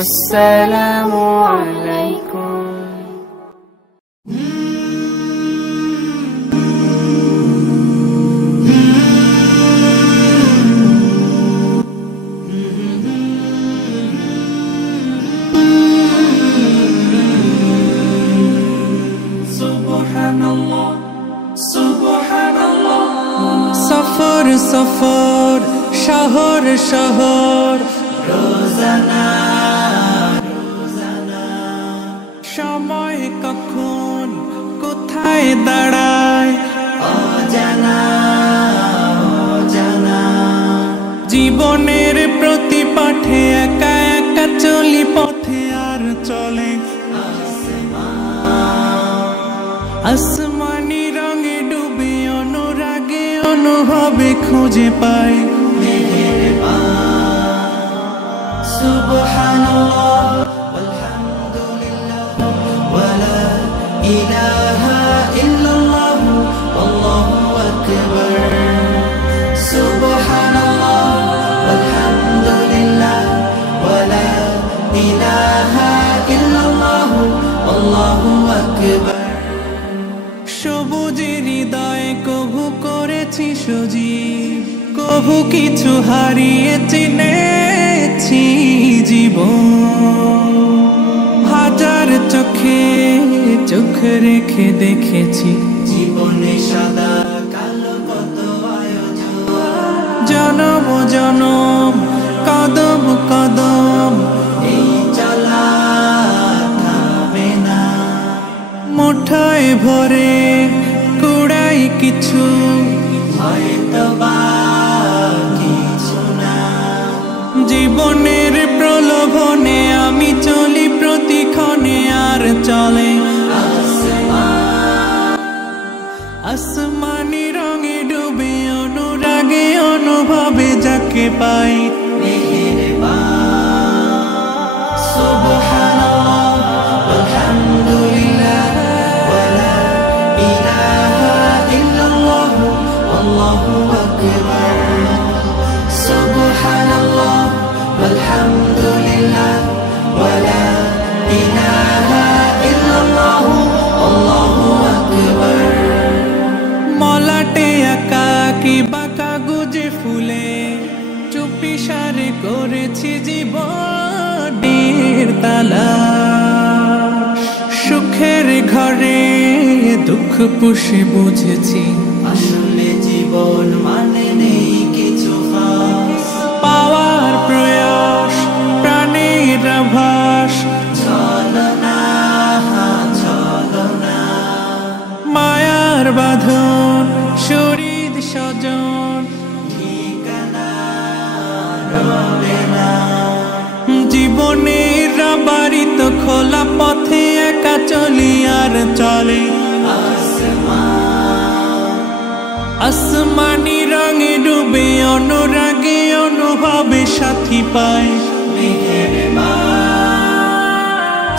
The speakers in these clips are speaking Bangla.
আসসালামু আলাইকুম। সফর সফর শহর শহর রোজানা সময় কখন কোথায় দাঁড়ায় অজানা অজানা, জীবনের প্রতি পাঠে একা একা চলি পথে আর চলে আসমানি রঙে ডুবে অনুরাগে অনুভবে খুঁজে পাই সুবহানাল্লাহ ওয়ালহামদুলিল্লাহ ওয়ালা ইলাহা ইল্লাল্লাহ আল্লাহু আকবার। সুবহানাল্লাহ ওয়ালহামদুলিল্লাহ ওয়ালা ইলাহা ইল্লাল্লাহ আল্লাহু আকবার। সবুজের হৃদয়ে কভু করেছি সজীব, কভু কিছু হারিয়ে চিনেছি জীবন। হাজার চোখে চোখ রেখে দেখেছি জীবনে সাদা কালো কত আয়োজন, জনম জনম কদম কদম এই চলা থামে না। মুঠোয় ভরে কুড়াই কিছু হয়তো বা কিছু না, জীবনের প্রলোভনে আমি চলি প্রতিক্ষণে আর চলে আসমানি রঙে ডুবে অনুরাগে অনুভবে যাকে পাই সুবহানাল্লাহ ওয়ালহামদুলিল্লাহ ওয়ালা ইলাহা ইল্লাল্লাহ আল্লাহু আকবার। সুবহানাল্লাহ ওয়ালহামদুলিল্লাহ ওয়ালা ইলাহা ইল্লাল্লাহ আল্লাহু আকবার। মলাটে আঁকা কি বাঁকা গুজে ফুলে চুপি সারে করেছি জীবনের তালা, সুখের ঘরে দুঃখ পুষে বুঝেছি আসলে জীবন মানে নেই কিছু খাস, পাওয়ার প্রয়াস প্রাণের আভাস চলো না চলো না, মায়ার বাঁধন শরীর স্বজন ঠিকানা রবে না। জীবনের বাড়িতে খোলা পথে একা চলি আর চলে আসমানি রঙে ডুবে অনুরাগে অনুভবে সাথী পাই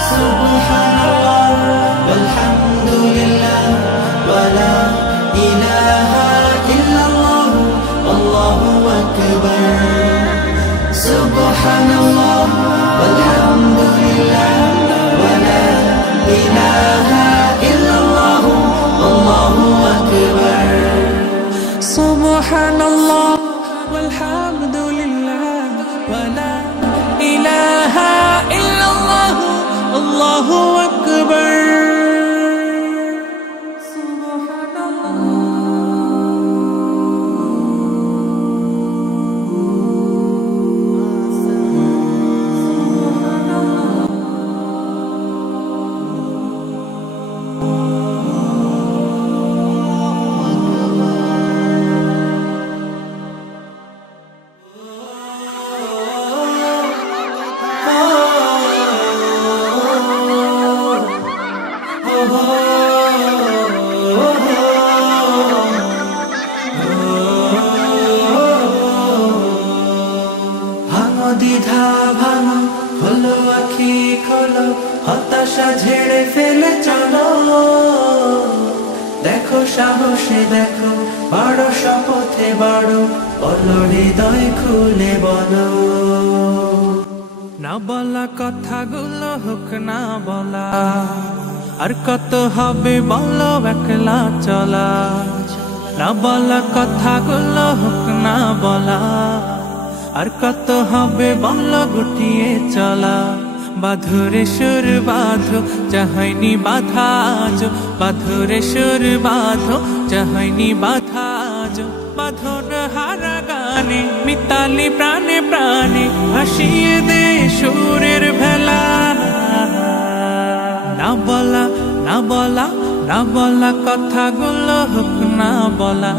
সুবহানাল্লাহ ওয়ালহামদুলিল্লাহ ওয়ালা ইলাহা ইল্লাল্লাহ আল্লাহু আকবার। সুবহানাল্লাহ ওয়ালহামদুলিল্লাহ ওয়ালা ইলাহা ইল্লাল্লাহ আল্লাহু আকবার। সুবহানাল্লাহ ওয়ালহামদুলিল্লাহ ওয়ালা ইলাহা ইল্লাল্লাহ আল্লাহু আকবার। দ্বিধা ভাঙো, খোলো আখি খোলো, হতাশা ঝেড়ে ফেলে চলো। দেখো সাহসে দেখো, বড় শপথে বড়, বলো হৃদয় খুলে বলো। না বলা কথাগুলো হোক না বলা, আর কত হবে বলো একলা চলা। না বলা কথাগুলো হোক না বলা, আর কত হবে বলো গুটিয়ে চলা। বাঁধরে সুর বাঁধো চাহনি বাধা আজ, বাঁধরে সুর বাঁধো চাহনি বাধা আজ। বাঁধন হারা গানে মিতালি প্রাণে প্রাণে ভাসিয়ে দে সুরের ভেলা। না বলা না বলা না বলা কথাগুলো হোক না বলা।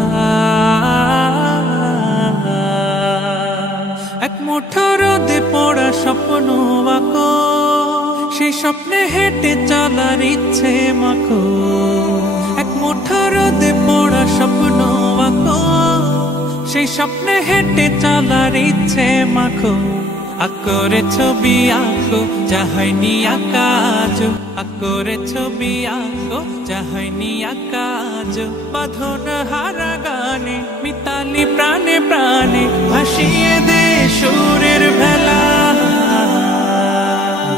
এক মুঠো রোদে পড়া স্বপ্ন আঁকো, সেই স্বপ্নে হেঁটে চলার ইচ্ছে মাখো। এক মুঠো রোদে পড়া স্বপ্ন আঁকো, সেই স্বপ্নে হেঁটে চলার ইচ্ছে মাখো। আকরে ছবি আঁকো চাহনি আকাজ, আকরে ছবি আঁকো চাহনি আকাজ। বাঁধন হারা গানে মিতালি প্রাণে প্রাণে ভাসিয়ে দে সুরের ভেলা।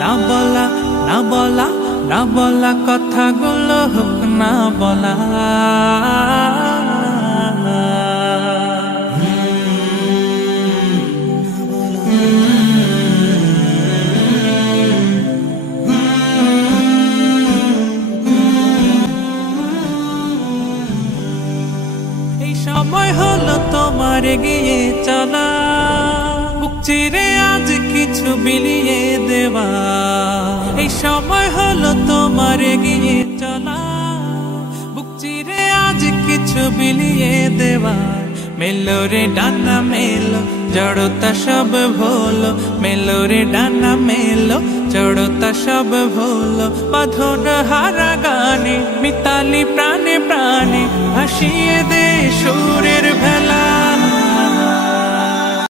না বলা না বলা না বলা কথাগুলো হোক না বলা। সময় হলো তোমার এগিয়ে চলা, বুক চিরে আজ কিছু বিলিয়ে দেওয়া। এই সময় হলো তোমার এগিয়ে চলা, বুক চিরে আজ কিছু বিলিয়ে দেওয়া। মেলো রে ডানা মেলো জড়তা সব ভোলো, মেলো রে ডানা মেলো জড়তা সব ভোলো। বাঁধন হারা গানে মিতালি প্রাণে প্রাণে ভাসিয়ে দে সুর